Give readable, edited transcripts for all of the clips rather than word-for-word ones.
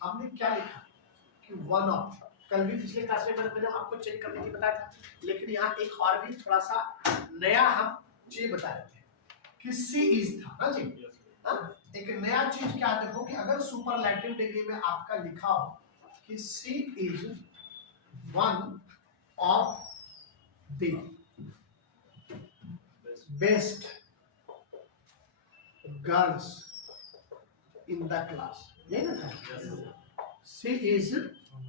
हमने क्या लिखा कि वन ऑफ, कल भी पिछले क्लास में मैंने आपको चेक करने की बताया था, लेकिन यहाँ एक और भी थोड़ा सा नया हम चीज बता रहे थे कि सी इज था ना जी। एक नया चीज क्या देखो कि अगर सुपरलैटिव डिग्री में आपका लिखा हो कि she is one of the best girls in the class, यही ना था, she is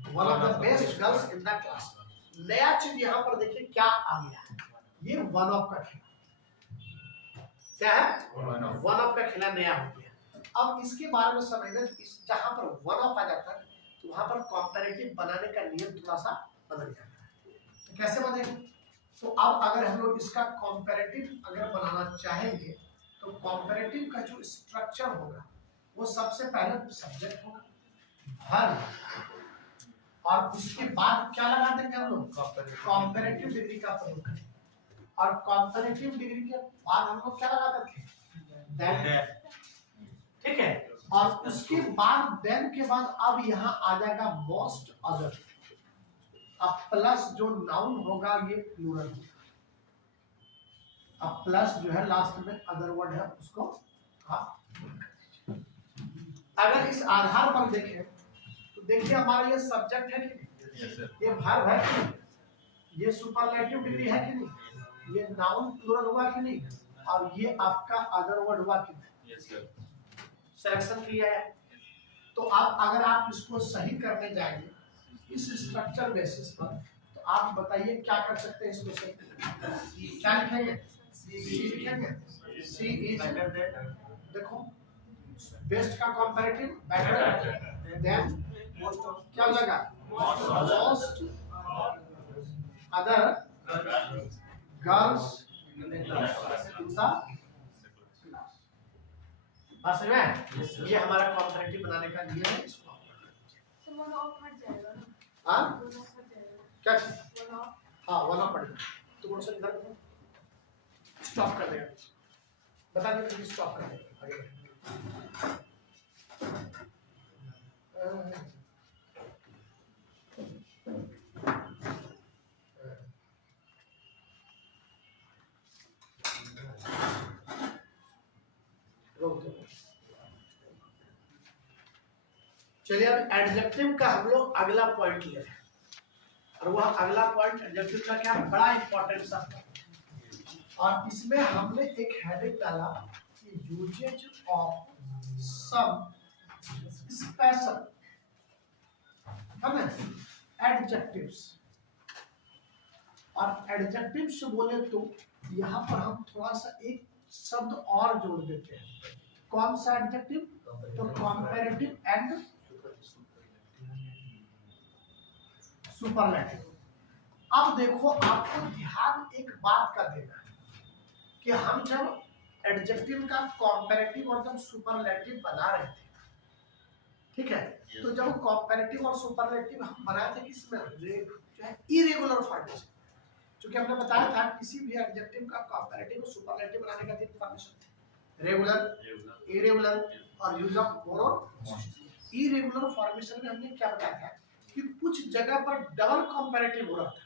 one of the best girls in the class. नया चीज यहाँ पर देखिए क्या आ गया है, ये वन ऑफ का खेला, क्या है वन ऑफ का खेला नया हो गया। अब इसके बारे में समझना, इस जहां पर वन ऑफ आ जाता है तो वहां पर कॉम्पैरेटिव बनाने का नियम थोड़ा सा बदल जाता है। तो कैसे बनेगा, तो अब अगर हम लोग इसका कॉम्पैरेटिव अगर बनाना चाहेंगे तो कॉम्पैरेटिव का जो स्ट्रक्चर होगा वो सबसे पहले सब्जेक्ट होगा वर्ब, और उसके बाद क्या लगा देंगे हम लोग कॉम्पैरेटिव डिग्री का प्रयोग करेंगे, और कॉम्पैरेटिव डिग्री के बाद हम लोग क्या लगाते थे देन, ठीक है। और उसके बाद देन के बाद अब यहाँ आ जाएगा मोस्ट अदर, अब प्लस जो नाउन होगा ये प्लूरल होगा, अब प्लस जो है लास्ट में अदर वर्ड है उसको आप अगर इस आधार पर देखें तो देखिए हमारा ये सब्जेक्ट है कि नहीं, ये वर्ब है कि नहीं, ये सुपरलेटिव डिग्री है कि नहीं, ये नाउन प्लूरल हुआ कि नहीं, और ये आपका अदर वर्ड हुआ कि नहीं, सिलेक्शन किया है। तो आप अगर आप इसको सही करने जाएंगे इस स्ट्रक्चर बेसिस पर तो आप बताइए क्या कर सकते हैं इसको सही, क्या लिखेंगे सी लिखेंगे, सी इज देखो बेस्ट का कंपैरेटिव बेटर देन क्या लगा most other girls in the class, बस में ये हमारा कंपैरेटिव बनाने का नियम है। इसको वन ऑफ हट जाएगा ना, हां क्या वन ऑफ, हां वन ऑफ हट जाएगा तो कौन सा इधर स्टॉप कर देगा, बता दे प्लीज स्टॉप कर देगा आगे बढ़े। चलिए अब एडजेक्टिव का हम लोग अगला पॉइंट ले रहे हैं, और वह अगला पॉइंट एडजेक्टिव का क्या बड़ा इंपॉर्टेंट सा, और इसमें हमने एक हेडिंग डाला कि usages of some special adjectives, और एडजेक्टिव्स बोले तो यहाँ पर हम थोड़ा सा एक शब्द और जोड़ देते हैं, कौन सा एडजेक्टिव, तो कंपैरेटिव एंड सुपरलेटिव। अब देखो आपको ध्यान एक बात का देना है कि हम जब एडजेक्टिव का कंपैरेटिव और जब सुपरलेटिव बना रहे थे, ठीक है, तो जब कंपैरेटिव और सुपरलेटिव हम बनाए थे किसमें, जो है इरेगुलर फॉर्मेशन, क्योंकि हमने बताया था किसी भी एडजेक्टिव का कंपैरेटिव और सुपरलेटिव बनाने का तीन फॉर्मेशन थे, रेगुलर, इरेगुलर और use of more. Irregular formation में हमने क्या बताया था कि कुछ जगह पर डबल कंपैरेटिव हो रहा था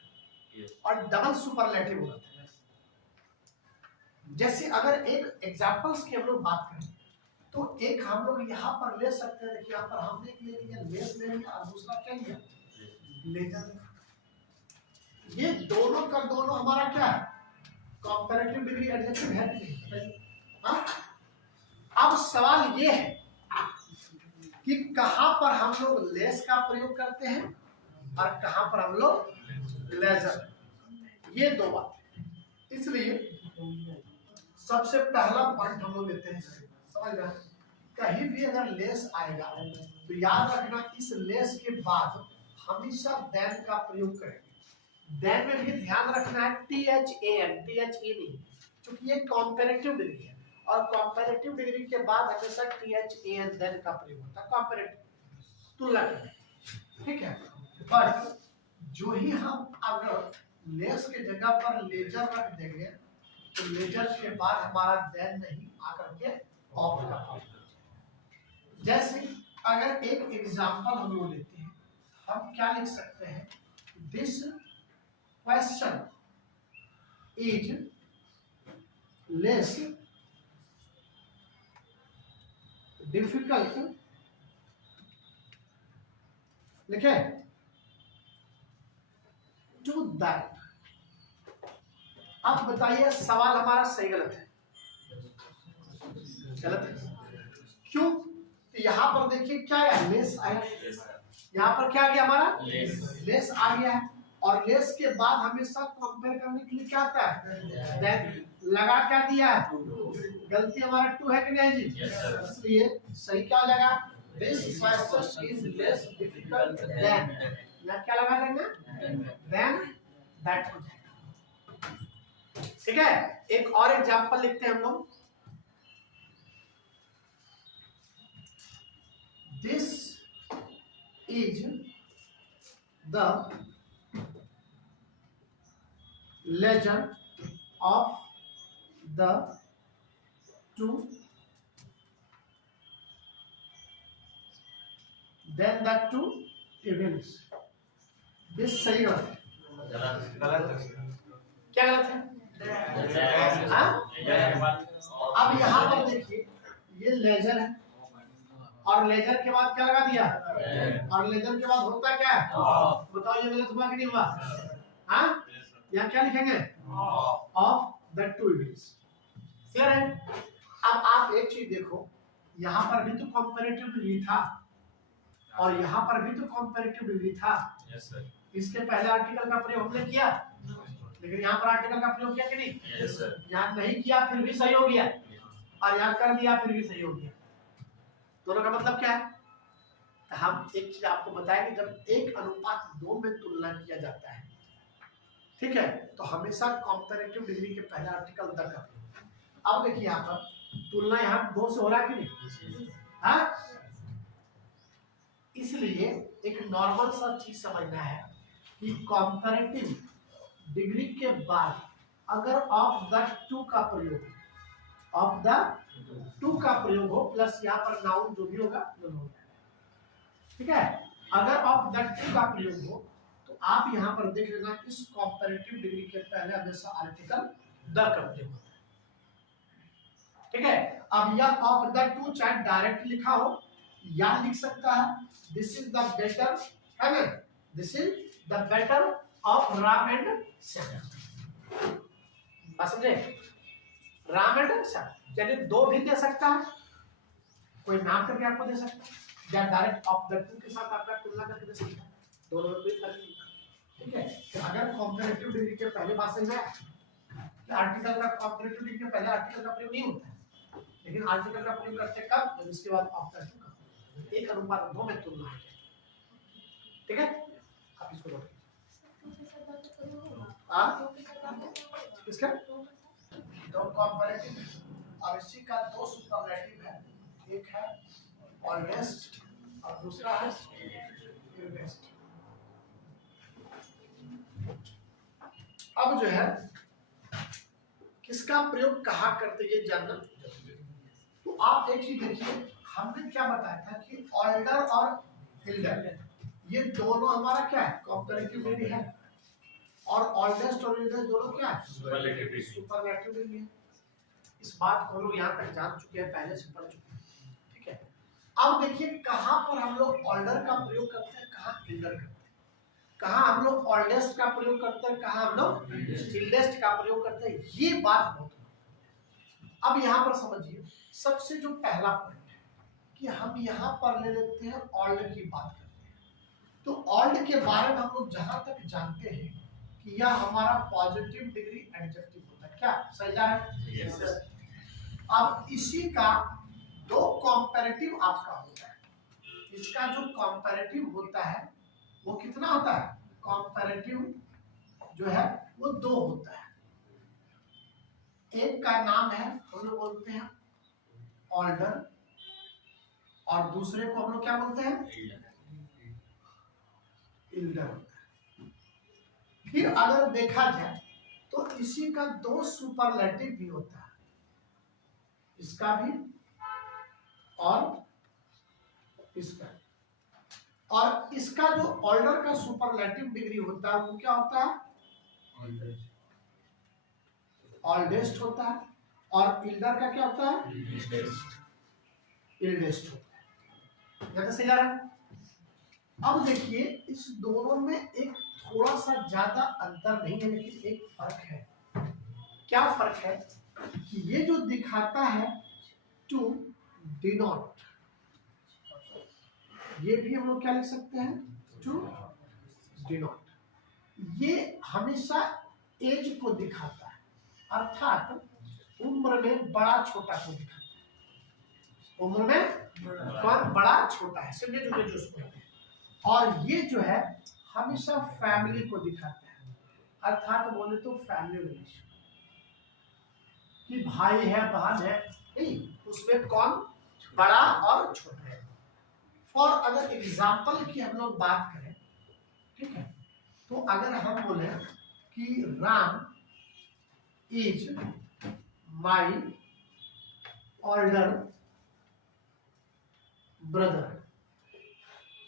और डबल सुपरलेटिव हो रहा था। जैसे अगर एक एग्जांपल्स की हम लोग बात करें तो एक हम लोग यहाँ पर ले सकते हैं, देखिए यहाँ पर हमने एक ले लिया लेस ले लिया और दूसरा क्या लिया लेजर। ये दोनों का दोनों हमारा क्या है कंपैरेटिव डिग्री एडजेक्टिव है नहीं। हाँ, अब सवाल ये है कि कहां पर हम लोग लेस का प्रयोग करते हैं और कहां पर हम लोग लेजर, ये दो बात। इसलिए सबसे पहला पॉइंट हम लोग लेते हैं, समझ रहे हैं, कहीं भी अगर लेस आएगा तो याद रखना इस लेस के बाद हमेशा देन का प्रयोग करेंगे। देन में भी ध्यान रखना है THAN, THE नहीं, क्योंकि ये कंपैरेटिव डिग्री है और कंपैरेटिव डिग्री के बाद हमेशा THAN देन का प्रयोग होता है कंपैरेटिव तुलना करने, ठीक है। बट जो ही हम अगर लेस के जगह पर लेजर रख देंगे तो लेजर के बाद हमारा देन नहीं आकर के ऑफ का, जैसे अगर एक एग्जांपल हम लोग लेते हैं, हम क्या लिख सकते हैं, this question is less difficult, लिखे, टू दैट। अब बताइए सवाल हमारा सही गलत है? गलत है। क्यों? तो यहां पर देखिए क्या है, लेस आया, यहाँ पर क्या आ गया हमारा, लेस आ गया है। और लेस के बाद हमेशा कंपेयर करने के लिए क्या आता है, देन। लगा क्या दिया है, गलती हमारा टू है कि नहीं जी, इसलिए सही क्या लगा, this question is less difficult then, या क्या लगा देंगे, देन दैट हो जाएगा। ठीक है, एक और एग्जांपल लिखते हैं हम लोग, this is the legend of the two, then the two events. this सही गलत है, गलत है। क्या गलत है, हाँ? अब यहाँ पर देखिए ये लेजर है, और लेजर के बाद क्या लगा दिया, और लेजर के बाद होता क्या है, बताओ ये गलत हुआ कि नहीं हुआ, हाँ? यहाँ क्या लिखेंगे, of the two events. Clear है? अब आप एक चीज देखो, यहाँ पर भी तो कंपैरेटिव डिग्री था, और यहाँ पर भी तो कंपैरेटिव डिग्री था। Yes sir. इसके पहले आर्टिकल का प्रयोग हमने किया, लेकिन यहाँ पर आर्टिकल का प्रयोग किया कि नहीं? Yes sir. यहाँ नहीं किया फिर भी सही हो गया, और यहाँ कर दिया फिर भी सही हो गया। दोनों का मतलब क्या है? हम एक चीज आपको बताएंगे, जब 1:2 में तुलना किया जाता है, ठीक है, तो हमेशा कंपैरेटिव डिग्री के पहले आर्टिकल द का प्रयोग। अब देखिए यहाँ पर तुलना यहाँ 2 से हो रहा है कि नहीं, हाँ? इसलिए एक नॉर्मल सा चीज समझना है कि कंपैरेटिव डिग्री के बाद अगर ऑफ द टू का प्रयोग, ऑफ द टू का प्रयोग हो, प्लस यहाँ पर नाउन जो भी होगा दोनों हो जाएगा। ठीक है, अगर ऑफ द टू का प्रयोग हो तो आप यहाँ पर देख लेना, इस कंपैरेटिव डिग्री के पहले हमेशा आर्टिकल द का प्रयोग होता है। ठीक है, अब यह ऑफ द टू चाहे डायरेक्ट लिखा हो या लिख सकता है, दिस इज द बेटर, है ना, this is the better of Ram and Shyam, बस समझे, राम एंड श्याम, यानी दो भी दे सकता है, कोई नाम करके आपको दे सकता है, या डायरेक्ट ऑफ द टू के साथ आपका तुलना करके दे सकता है, दोनों में कोई फर्क नहीं। ठीक है, तो अगर कंपैरेटिव डिग्री के पहले बात समझ में आया, आर्टिकल का कंपैरेटिव डिग्री के पहले आर्टिकल का प्रयोग नहीं होता है, लेकिन आर्टिकल का प्रयोग करते कब, जब इसके बाद ऑफ द टू का 1:2 में तुलना हो जाए। ठीक है, आप इसको नोट कीजिए। इसका दो कंपैरेटिव और इसी का दो सुपरलेटिव है, एक है ऑनेस्ट और दूसरा है इनवेस्ट। अब जो है किसका प्रयोग कहाँ करते ये जानना जरूरी है। तो आप एक चीज देखिए, हमने क्या बताया था कि ऑल्डर और इल्डर ये दोनों हमारा क्या है, कंपैरेटिव डिग्री है, और ऑल्डेस्ट और इल्डेस्ट दोनों क्या है, सुपरलेटिव डिग्री है। इस बात को हम लोग यहाँ तक जान चुके हैं, पहले से पढ़ चुके हैं। ठीक है, अब देखिए कहाँ पर हम लोग ऑल्डर का प्रयोग करते हैं, कहाँ इल्डर करते हैं, कहाँ हम लोग ऑल्डेस्ट का प्रयोग करते हैं, कहाँ हम लोग इल्डेस्ट का प्रयोग करते हैं, ये बात बहुत। अब यहाँ पर समझिए, सबसे जो पहला पॉइंट है कि हम यहाँ पर ले लेते हैं ऑल्ड की बात करते हैं। तो ऑल्ड के बारे में हम लोग जहां तक जानते हैं कि यह हमारा पॉजिटिव डिग्री एडजेक्टिव होता है, क्या सही जा रहा है? yes. अब इसी का दो कंपैरेटिव आपका होता है, इसका जो कंपैरेटिव होता है वो कितना होता है, कंपैरेटिव जो है वो दो होता है। एक का नाम है हम लोग बोलते हैं ऑल्डर, और दूसरे को हम लोग क्या बोलते हैं, इल्डर होता है। फिर अगर देखा जाए तो इसी का दो सुपरलेटिव भी होता है, इसका भी और इसका, और इसका जो ऑर्डर का सुपरलेटिव डिग्री होता है वो क्या होता है? ऑल्डेस्ट होता है। और इल्डर का क्या होता है? इल्डेस्ट होता है। या तो सही जा रहा है? अब देखिए इस दोनों में एक थोड़ा सा ज्यादा अंतर नहीं है, लेकिन एक फर्क है। क्या फर्क है? कि ये जो दिखाता है टू डिनोट, ये भी हम लोग क्या लिख सकते हैं? To denote. ये हमेशा एज को दिखाता है, अर्थात उम्र में बड़ा छोटा को दिखाता है। उम्र में कौन बड़ा छोटा है, समझे जो उसको कहते हैं। और ये जो है हमेशा फैमिली को दिखाता है, अर्थात बोले तो फैमिली रिलेशन, कि भाई है बहन है, नहीं उसमें कौन बड़ा और छोटा है। और अगर एग्जाम्पल की हम लोग बात करें, ठीक है, तो अगर हम बोले कि Ram is my older brother,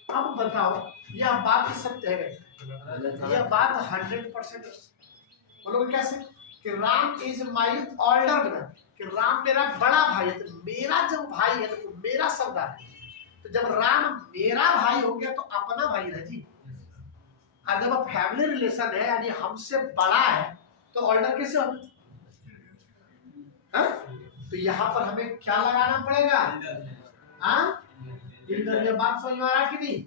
अब बताओ यह बात सत्य है? यह बात 100% बोलोगे कैसे? कि Ram is my older brother, कि राम मेरा बड़ा भाई है, तो मेरा जब भाई है तो मेरा सरदार है। तो जब राम मेरा भाई हो गया तो अपना भाई है जी। और जब फैमिली रिलेशन है यानी हमसे बड़ा है तो ऑल्डर कैसे होगा? तो यहाँ पर हमें क्या लगाना पड़ेगा? इल्डर। ये बात समझ में आ रहा कि नहीं?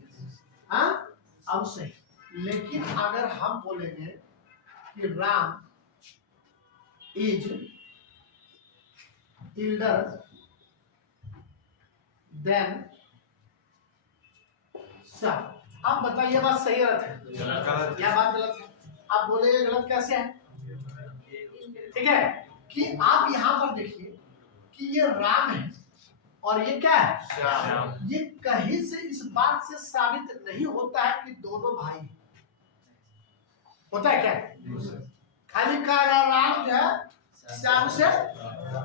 अब सही। लेकिन अगर हम बोलेंगे कि Ram is elder than sir, अब बताइए बात सही गलत है? यह बात गलत है। आप बोलेंगे गलत कैसे है? ठीक है, कि आप यहाँ पर देखिए कि ये राम है और ये क्या है? ये कहीं से इस बात से साबित नहीं होता है कि दोनों भाई हैं। होता है क्या? खाली का राम जो है श्याम से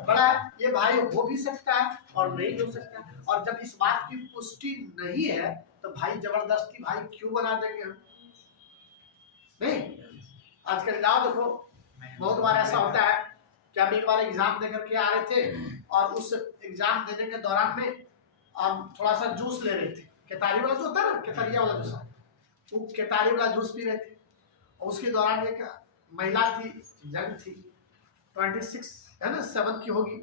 बड़ा है, ये भाई हो भी सकता है और नहीं हो सकता है। और जब इस बात की पुष्टि नहीं है तो भाई जबरदस्ती भाई क्यों बना देंगे हम? नहीं, आजकल जाओ देखो बहुत बार ऐसा होता है कि हम एक बार एग्जाम दे करके आ रहे थे और उस एग्जाम देने के दौरान में हम थोड़ा सा जूस ले रहे थे, केतारी वाला जो होता है ना, केतारिया वाला जूस, वो केतारी वाला जूस पी रहे थे। और उसके दौरान एक महिला थी, यंग थी, 26 है ना 7 की होगी,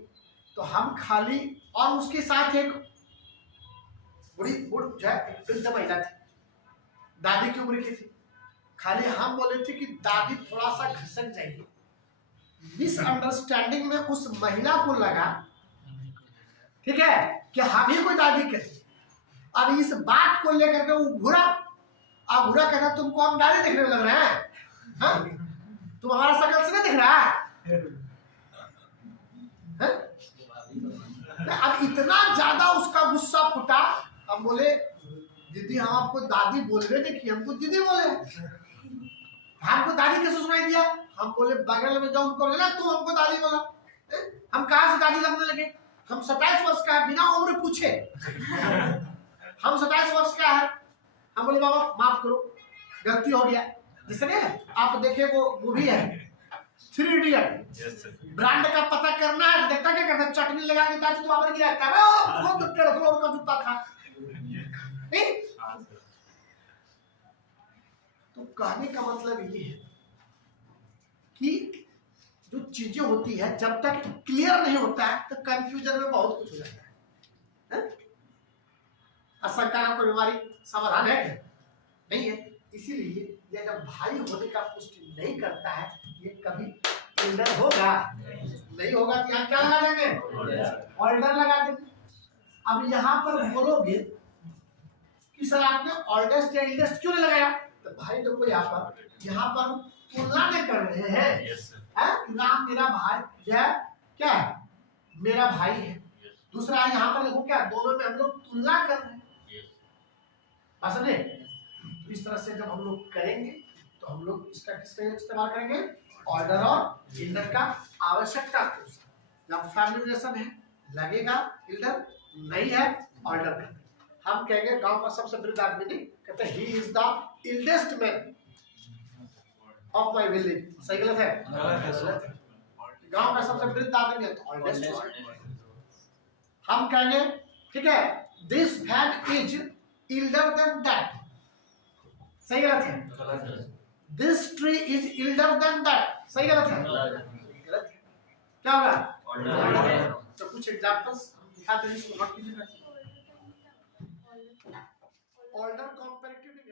तो हम खाली, और उसके साथ एक बुढ़ी जो है एक वृद्ध महिला थी, दादी की उम्र की थी। खाली हम बोले थे कि दादी थोड़ा सा घसक जाएगी। मिसअंडरस्टैंडिंग में उस महिला को लगा, ठीक है, कि हम ही कोई दादी कहती। अब इस बात को लेकर के वो घुरा, अब घुरा कहता तुमको हम दादी देखने में लग रहे हैं? तुम हमारा शकल से नहीं दिख रहा है? अब इतना ज्यादा उसका गुस्सा फूटा, हम बोले दीदी हम आपको दादी बोल रहे थे कि हमको दीदी बोले, हमको दादी कैसे सुनाई दिया? हम बोले बगल में जाओ उनको बोला तू हमको दादी बोला। हम कहाँ से दादी लगने लगे? हम 27 वर्ष का है, बिना उम्र पूछे हम 27 वर्ष का है। हम बोले बाबा माफ करो, गलती हो गया। जिसने आप देखे वो मूवी है 3 इडियट, ब्रांड का पता करना है, देखता क्या करता, चटनी लगा के ताकि तो आवर गिराता है, वो तो 1.5 करोड़ का जूता था। नहीं, तो कहने का मतलब ये है कि जो चीजें होती है जब तक क्लियर नहीं होता है तो कंफ्यूजन में बहुत कुछ हो जाता है। आशंका का कोई बीमारी समाधान है क्या? नहीं है। इसीलिए ये जब भाई होने का पुष्टि नहीं करता है, ये कभी इल्डर होगा नहीं होगा। तो यहाँ क्या लगा देंगे? ऑल्डर लगा देंगे। अब यहाँ पर बोलोगे कि सर आपने ऑल्डेस्ट या इल्डेस्ट क्यों नहीं लगाया? तो भाई देखो यहाँ पर तुलना नहीं कर रहे हैं। राम मेरा भाई है, क्या है? मेरा भाई है। दूसरा यहाँ पर देखो क्या, दोनों में हम लोग तुलना कर रहे हैं। समझे? इस तरह से जब हम लोग करेंगे तो हम लोग इसका किसका इस्तेमाल करेंगे? ऑर्डर और इल्डर का आवश्यकता। जब फैमिली रिलेशन है लगेगा इल्डर, नहीं है ऑर्डर करेंगे। हम कहेंगे गांव का सबसे वृद्ध आदमी नहीं, कहते he is the eldest man of my village. सही गलत है? गलत है सर। गांव का सबसे वृद्ध आदमी है तो ओल्डेस्ट। हम कहेंगे ठीक है this fat is elder than that. सही गलत है? गलत है। This tree is elder than that. सही गलत है? गलत है। क्या होगा? तो कुछ एग्जांपल्स दिखाते हैं, इसको नोट कीजिएगा। Older comparatively